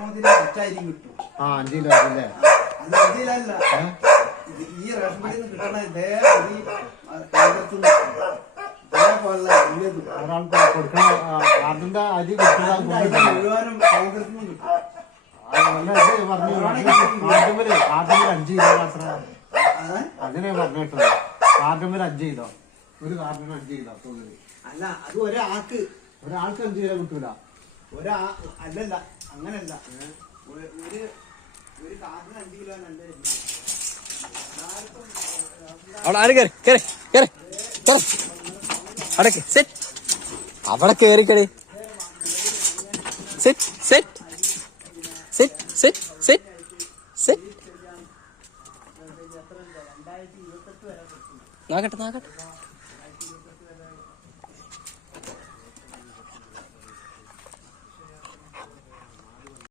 ആ 5 കിലോ അല്ലേ? ഈ റേഷൻ കടയിൽ നിന്ന് കിട്ടണ ഇതേ ഒരാൾക്ക് കൊടുക്കണ അതിന്റെ അരി മുഴുവനും കോൺഗ്രസിൽ നിന്നും കിട്ടും. പറഞ്ഞു ആദ്യമേല് 5 കിലോ മാത്രം അങ്ങനെ പറഞ്ഞിട്ടുള്ളൂ. കാർഡുമേൽ 5 കിലോ, ഒരു കാർഡിന് 5 കിലോ തോന്നുന്നു. അല്ല അത് ഒരാൾക്ക് 5 കിലോ കിട്ടൂല. അല്ലല്ല അങ്ങനല്ല, ഒരു കാർഡിന് 5 കിലോ അല്ലേ. അവിടെ ആര് കേറി കേറി കേറി കേറി അടക്ക് സെറ്റ് അവിടെ കേറിക്കടി set set set set set set നോക്കട്ടെ നോക്കട്ടെ